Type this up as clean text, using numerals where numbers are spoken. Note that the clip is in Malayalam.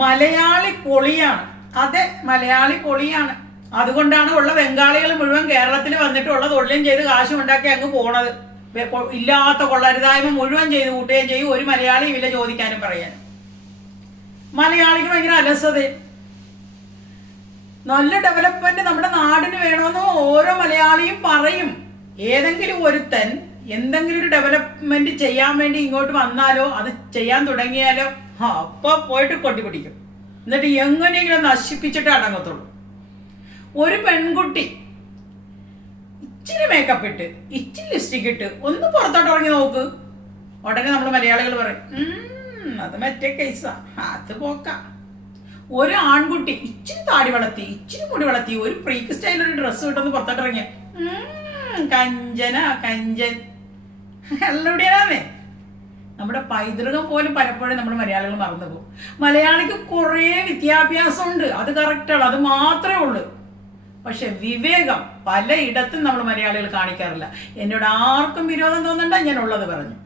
മലയാളി പൊളിയാണ്. അതെ, മലയാളി പൊളിയാണ്. അതുകൊണ്ടാണ് ഉള്ള ബംഗാളികൾ മുഴുവൻ കേരളത്തിൽ വന്നിട്ട് ഉള്ള തൊഴിലും ചെയ്ത് കാശും ഉണ്ടാക്കി അങ്ങ് പോണത്. ഇല്ലാത്ത കൊള്ളരുതായ്മ മുഴുവൻ ചെയ്ത് കൂട്ടുകയും ചെയ്യും. ഒരു മലയാളിയും ഇല്ല ചോദിക്കാനും പറയാനും. മലയാളിക്ക് ഭയങ്കര അലസത. നല്ല ഡെവലപ്മെന്റ് നമ്മുടെ നാടിന് വേണമെന്ന് ഓരോ മലയാളിയും പറയും. ഏതെങ്കിലും ഒരുത്തൻ എന്തെങ്കിലും ഒരു ഡെവലപ്മെന്റ് ചെയ്യാൻ വേണ്ടി ഇങ്ങോട്ട് വന്നാലോ അത് ചെയ്യാൻ തുടങ്ങിയാലോ അപ്പൊ പോയിട്ട് കൊട്ടിപ്പിടിക്കും. എന്നിട്ട് എങ്ങനെയെങ്കിലും നശിപ്പിച്ചിട്ട് അടങ്ങത്തുള്ളൂ. ഒരു പെൺകുട്ടി ഇച്ചിരി മേക്കപ്പ് ഇട്ട് ഇച്ചിരി ലിപ്സ്റ്റിക് ഇട്ട് ഒന്ന് പുറത്തോട്ട് ഇറങ്ങി നോക്ക്, ഉടനെ നമ്മൾ മലയാളികൾ പറയും അത് മറ്റേ കേസാ, അത് പോക്ക. ഒരു ആൺകുട്ടി ഇച്ചിരി താടി വളർത്തി ഇച്ചിരി മുടി വളർത്തി ഒരു ഫ്രീക്ക് സ്റ്റൈലൊരു ഡ്രസ്സ് കിട്ടുന്ന പുറത്തോട്ട് ഇറങ്ങിയ കഞ്ചന കഞ്ചൻ എല്ലുടിയാണേ. നമ്മുടെ പൈതൃകം പോലും പലപ്പോഴും നമ്മൾ മലയാളികൾ മറന്നു പോകും. മലയാളിക്ക് കുറേ വിദ്യാഭ്യാസമുണ്ട്, അത് കറക്റ്റാണ്, അത് മാത്രമേ ഉള്ളൂ. പക്ഷെ വിവേകം പലയിടത്തും നമ്മൾ മലയാളികൾ കാണിക്കാറില്ല. എന്നോട് ആർക്കും വിരോധം തോന്നണ്ട, ഞാൻ ഉള്ളത് പറഞ്ഞു.